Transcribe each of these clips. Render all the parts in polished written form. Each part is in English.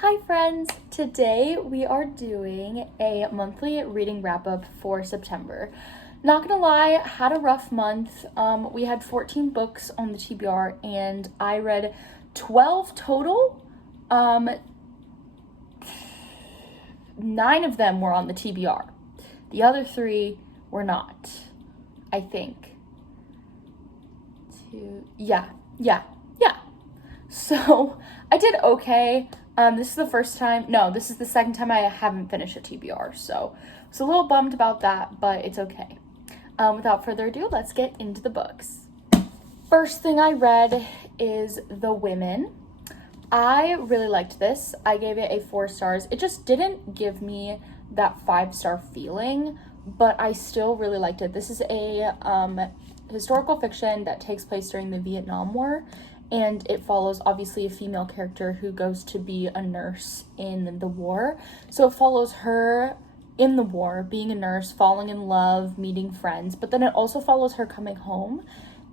Hi friends! Today we are doing a monthly reading wrap-up for September. Not gonna lie, had a rough month. We had 14 books on the TBR and I read 12 total. 9 of them were on the TBR. The other 3 were not, I think. Yeah. So I did okay. This is the second time I haven't finished a TBR, so I was a little bummed about that, but it's okay. Without further ado, let's get into the books. First thing I read is The Women. I really liked this. I gave it a 4 stars. It just didn't give me that 5-star feeling, but I still really liked it. This is a historical fiction that takes place during the Vietnam War, and it follows obviously a female character who goes to be a nurse in the war. So it follows her in the war, being a nurse, falling in love, meeting friends, but then it also follows her coming home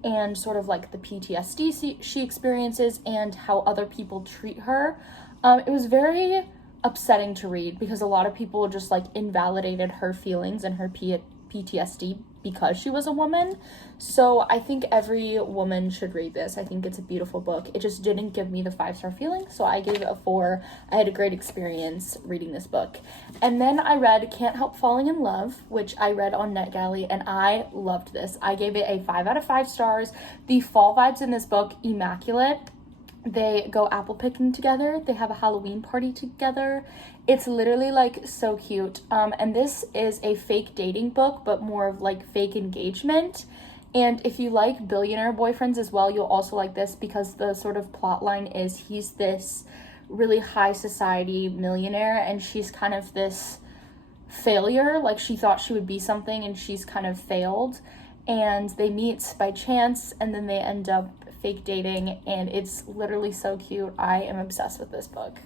and sort of like the PTSD she experiences and how other people treat her. It was very upsetting to read because a lot of people just like invalidated her feelings and her PTSD because she was a woman. So I think every woman should read this. I think it's a beautiful book. It just didn't give me the 5-star feeling, so I gave it a 4. I had a great experience reading this book. And then I read Can't Help Falling in Love, which I read on NetGalley, and I loved this. I gave it a 5 out of 5 stars. The fall vibes in this book, immaculate. They go apple picking together. They have a Halloween party together. It's literally like so cute. And this is a fake dating book, but more of like fake engagement. And if you like billionaire boyfriends as well, you'll also like this because the sort of plot line is he's this really high society millionaire and she's kind of this failure. Like she thought she would be something and she's kind of failed. And they meet by chance and then they end up fake dating, and it's literally so cute. I am obsessed with this book.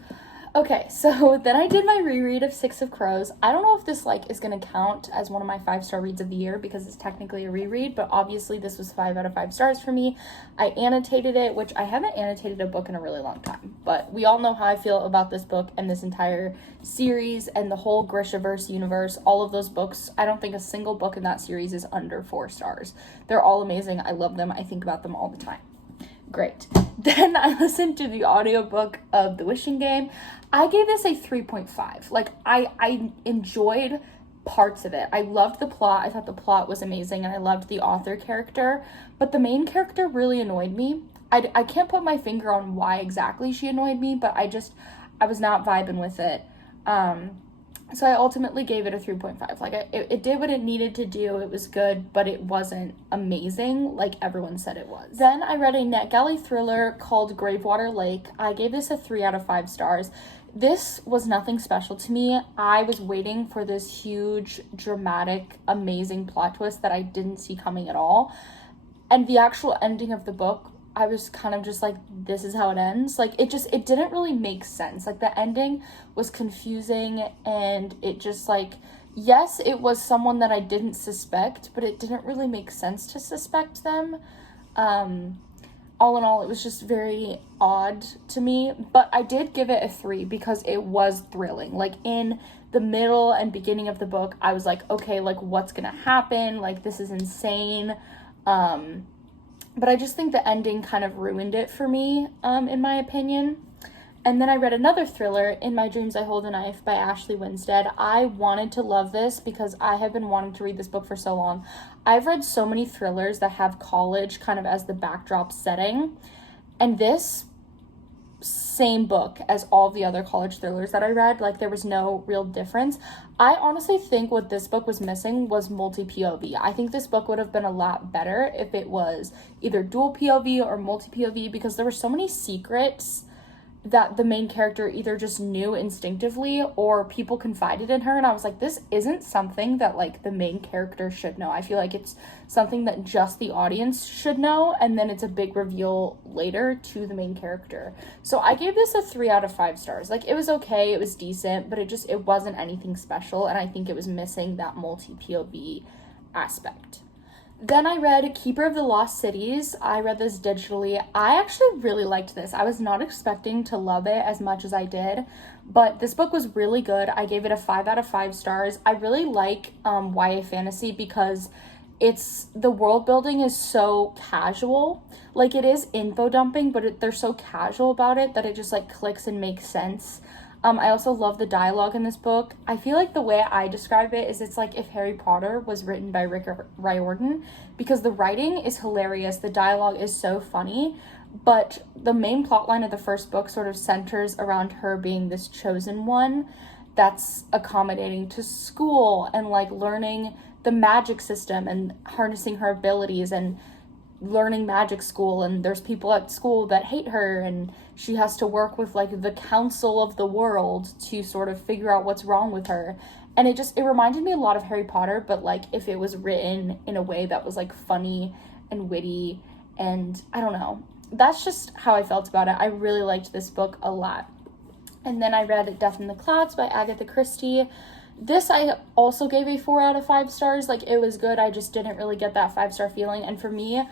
Okay, so then I did my reread of 6 of Crows. I don't know if this like is gonna count as one of my 5-star reads of the year because it's technically a reread, but obviously this was 5 out of 5 stars for me. I annotated it, which I haven't annotated a book in a really long time, but we all know how I feel about this book and this entire series and the whole Grishaverse universe. All of those books, I don't think a single book in that series is under 4 stars. They're all amazing. I love them. I think about them all the time. Great. Then I listened to the audiobook of The Wishing Game. I gave this a 3.5. Like, I enjoyed parts of it. I loved the plot. I thought the plot was amazing, and I loved the author character. But the main character really annoyed me. I can't put my finger on why exactly she annoyed me, but I was not vibing with it. So I ultimately gave it a 3.5. Like, it did what it needed to do. It was good, but it wasn't amazing like everyone said it was. Then I read a NetGalley thriller called Gravewater Lake. I gave this a 3 out of 5 stars. This was nothing special to me. I was waiting for this huge, dramatic, amazing plot twist that I didn't see coming at all. And the actual ending of the book, I was kind of just like, this is how it ends. Like, it didn't really make sense. Like, the ending was confusing, and it just, like, yes, it was someone that I didn't suspect, but it didn't really make sense to suspect them. All in all, it was just very odd to me, but I did give it a 3 because it was thrilling. Like, in the middle and beginning of the book, I was like, okay, like, what's gonna happen? Like, this is insane. But I just think the ending kind of ruined it for me, in my opinion. And then I read another thriller, In My Dreams I Hold a Knife by Ashley Winstead. I wanted to love this because I have been wanting to read this book for so long. I've read so many thrillers that have college kind of as the backdrop setting. And this, same book as all the other college thrillers that I read. Like, there was no real difference. I honestly think what this book was missing was multi-POV. I think this book would have been a lot better if it was either dual POV or multi-POV because there were so many secrets that the main character either just knew instinctively or people confided in her, and I was like, this isn't something that like the main character should know. I feel like it's something that just the audience should know, and then it's a big reveal later to the main character. So I gave this a 3 out of 5 stars. Like, it was okay, it was decent, but it wasn't anything special, and I think it was missing that multi-POV aspect. Then I read Keeper of the Lost Cities. I read this digitally. I actually really liked this. I was not expecting to love it as much as I did, but this book was really good. I gave it a 5 out of 5 stars. I really like YA fantasy because the world building is so casual. Like, it is info dumping, but they're so casual about it that it just like clicks and makes sense. I also love the dialogue in this book. I feel like the way I describe it is it's like if Harry Potter was written by Rick Riordan, because the writing is hilarious, the dialogue is so funny, but the main plotline of the first book sort of centers around her being this chosen one that's accommodating to school and like learning the magic system and harnessing her abilities and learning magic school, and there's people at school that hate her, and she has to work with like the council of the world to sort of figure out what's wrong with her. And it reminded me a lot of Harry Potter, but like if it was written in a way that was like funny and witty, and I don't know, that's just how I felt about it. I really liked this book a lot. And then I read Death in the Clouds by Agatha Christie. This I also gave a 4 out of 5 stars. Like, it was good, I just didn't really get that 5-star feeling. And for me,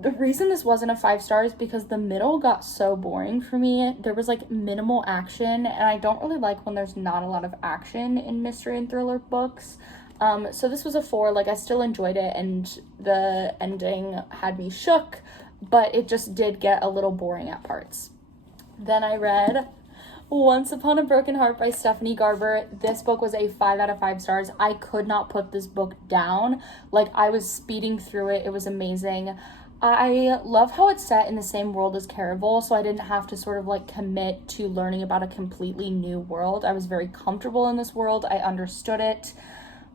the reason this wasn't a 5 stars is because the middle got so boring for me. There was like minimal action, and I don't really like when there's not a lot of action in mystery and thriller books. So this was a 4. Like, I still enjoyed it, and the ending had me shook, but it just did get a little boring at parts. Then I read Once Upon a Broken Heart by Stephanie Garber. This book was a 5 out of 5 stars. I could not put this book down. Like, I was speeding through it. It was amazing. I love how it's set in the same world as Caraval, so I didn't have to sort of like commit to learning about a completely new world. I was very comfortable in this world. I understood it.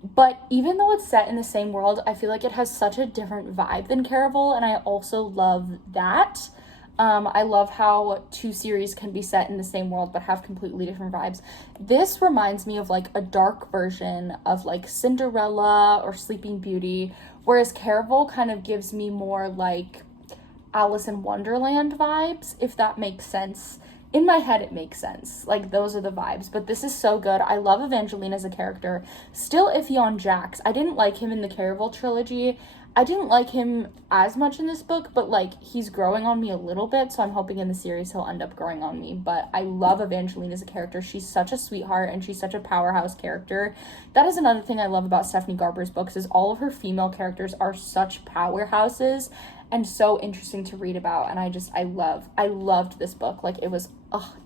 But even though it's set in the same world, I feel like it has such a different vibe than Caraval, and I also love that. I love how 2 series can be set in the same world but have completely different vibes. This reminds me of like a dark version of like Cinderella or Sleeping Beauty, whereas Caraval kind of gives me more like Alice in Wonderland vibes, if that makes sense. In my head, it makes sense. Like, those are the vibes. But this is so good. I love Evangeline as a character. Still iffy on Jax. I didn't like him in the Caraval trilogy. I didn't like him as much in this book, but like, he's growing on me a little bit, so I'm hoping in the series he'll end up growing on me. But I love Evangeline as a character. She's such a sweetheart, and she's such a powerhouse character. That is another thing I love about Stephanie Garber's books, is all of her female characters are such powerhouses and so interesting to read about. And I loved this book. Like, it was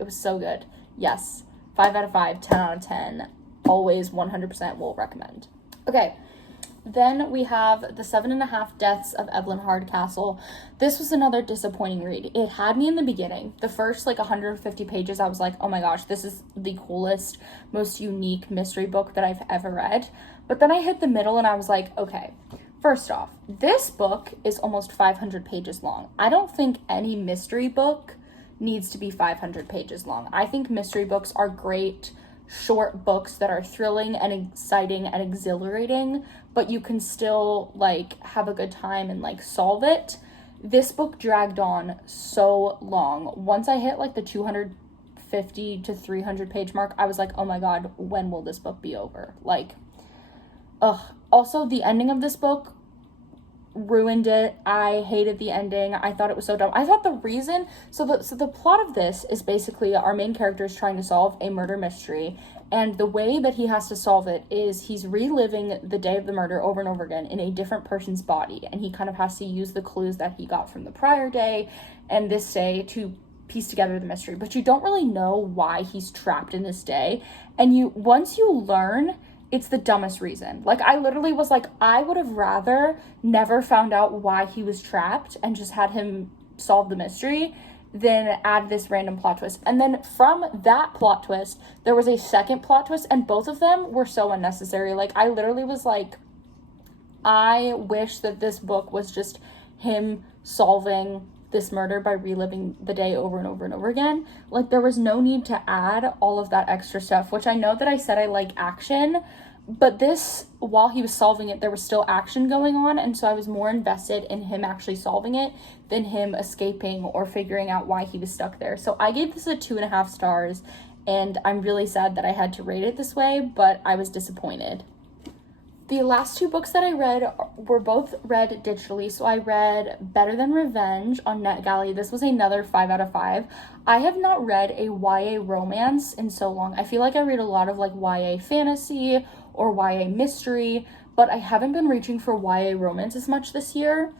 so good. Yes, 5 out of 5, 10 out of 10. Always 100% will recommend. Okay. Then we have The 7.5 Deaths of Evelyn Hardcastle. This was another disappointing read. It had me in the beginning. The first 150 pages, I was like, oh my gosh, this is the coolest, most unique mystery book that I've ever read. But then I hit the middle and I was like, okay, first off, this book is almost 500 pages long. I don't think any mystery book needs to be 500 pages long. I think mystery books are great short books that are thrilling and exciting and exhilarating, but you can still have a good time and solve it. This book dragged on so long. Once I hit the 250 to 300 page mark, I was like, oh my god, when will this book be over? Also, the ending of this book ruined it. I hated the ending. I thought it was so dumb. I thought the reason, so the plot of this is basically our main character is trying to solve a murder mystery, and the way that he has to solve it is he's reliving the day of the murder over and over again in a different person's body, and he kind of has to use the clues that he got from the prior day and this day to piece together the mystery. But you don't really know why he's trapped in this day, and once you learn, it's the dumbest reason. I literally was like, I would have rather never found out why he was trapped and just had him solve the mystery than add this random plot twist. And then from that plot twist, there was a second plot twist, and both of them were so unnecessary. I literally was like, I wish that this book was just him solving this murder by reliving the day over and over and over again. There was no need to add all of that extra stuff, which I know that I said I like action, but this, while he was solving it, there was still action going on, and so I was more invested in him actually solving it than him escaping or figuring out why he was stuck there. So I gave this a 2.5 stars, and I'm really sad that I had to rate it this way, but I was disappointed. The last two books that I read were both read digitally. So I read Better Than Revenge on NetGalley. This was another 5 out of 5. I have not read a YA romance in so long. I feel like I read a lot of like YA fantasy or YA mystery, but I haven't been reaching for YA romance as much this year.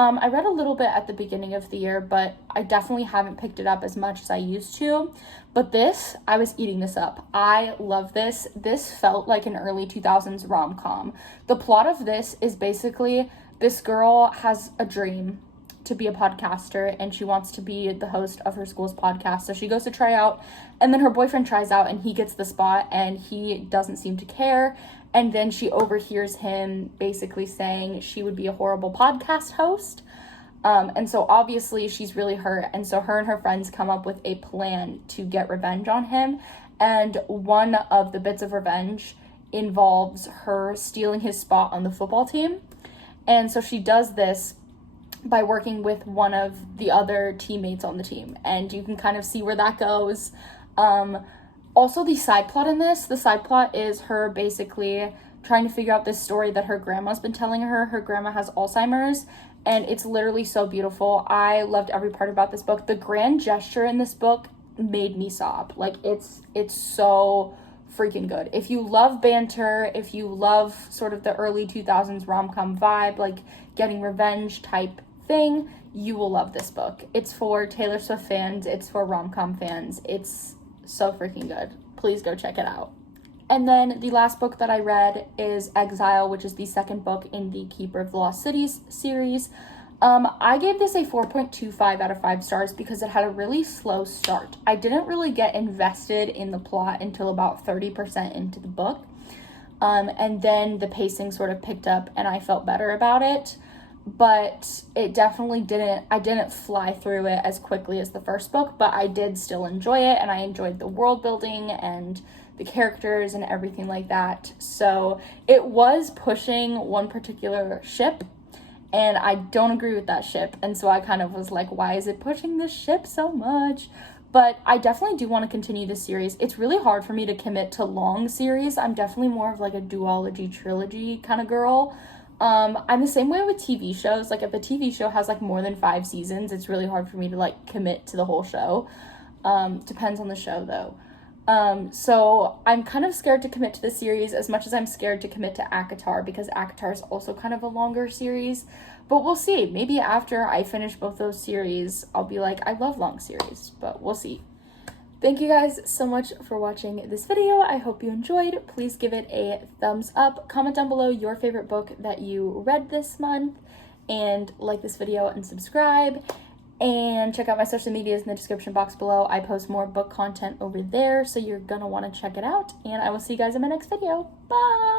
I read a little bit at the beginning of the year, but I definitely haven't picked it up as much as I used to. But this, I was eating this up. I love this. This felt like an early 2000s rom-com. The plot of this is basically this girl has a dream to be a podcaster, and she wants to be the host of her school's podcast. So she goes to try out, and then her boyfriend tries out, and he gets the spot, and he doesn't seem to care. And then she overhears him basically saying she would be a horrible podcast host. And so obviously she's really hurt. And so her and her friends come up with a plan to get revenge on him. And one of the bits of revenge involves her stealing his spot on the football team. And so she does this by working with one of the other teammates on the team. And you can kind of see where that goes. Also, the side plot in this, the side plot is her basically trying to figure out this story that her grandma's been telling her. Her grandma has Alzheimer's, and it's literally so beautiful. I loved every part about this book. The grand gesture in this book made me sob. Like, it's so freaking good. If you love banter, if you love sort of the early 2000s rom-com vibe, like getting revenge type thing, you will love this book. It's for Taylor Swift fans. It's for rom-com fans. It's so freaking good. Please go check it out. And then the last book that I read is Exile, which is the second book in the Keeper of the Lost Cities series. I gave this a 4.25 out of 5 stars because it had a really slow start. I didn't really get invested in the plot until about 30% into the book. And then the pacing sort of picked up and I felt better about it. But it definitely I didn't fly through it as quickly as the first book, but I did still enjoy it, and I enjoyed the world building and the characters and everything like that. So it was pushing one particular ship, and I don't agree with that ship, and so I kind of was like, why is it pushing this ship so much? But I definitely do want to continue this series. It's really hard for me to commit to long series. I'm definitely more of like a duology trilogy kind of girl. I'm the same way with TV shows. Like, if a TV show has like more than 5 seasons, it's really hard for me to like commit to the whole show. Depends on the show though. So I'm kind of scared to commit to the series as much as I'm scared to commit to ACOTAR, because ACOTAR is also kind of a longer series. But we'll see. Maybe after I finish both those series, I'll be like, I love long series, but we'll see. Thank you guys so much for watching this video. I hope you enjoyed. Please give it a thumbs up. Comment down below your favorite book that you read this month, and like this video and subscribe. And check out my social medias in the description box below. I post more book content over there, so you're gonna want to check it out. And I will see you guys in my next video. Bye!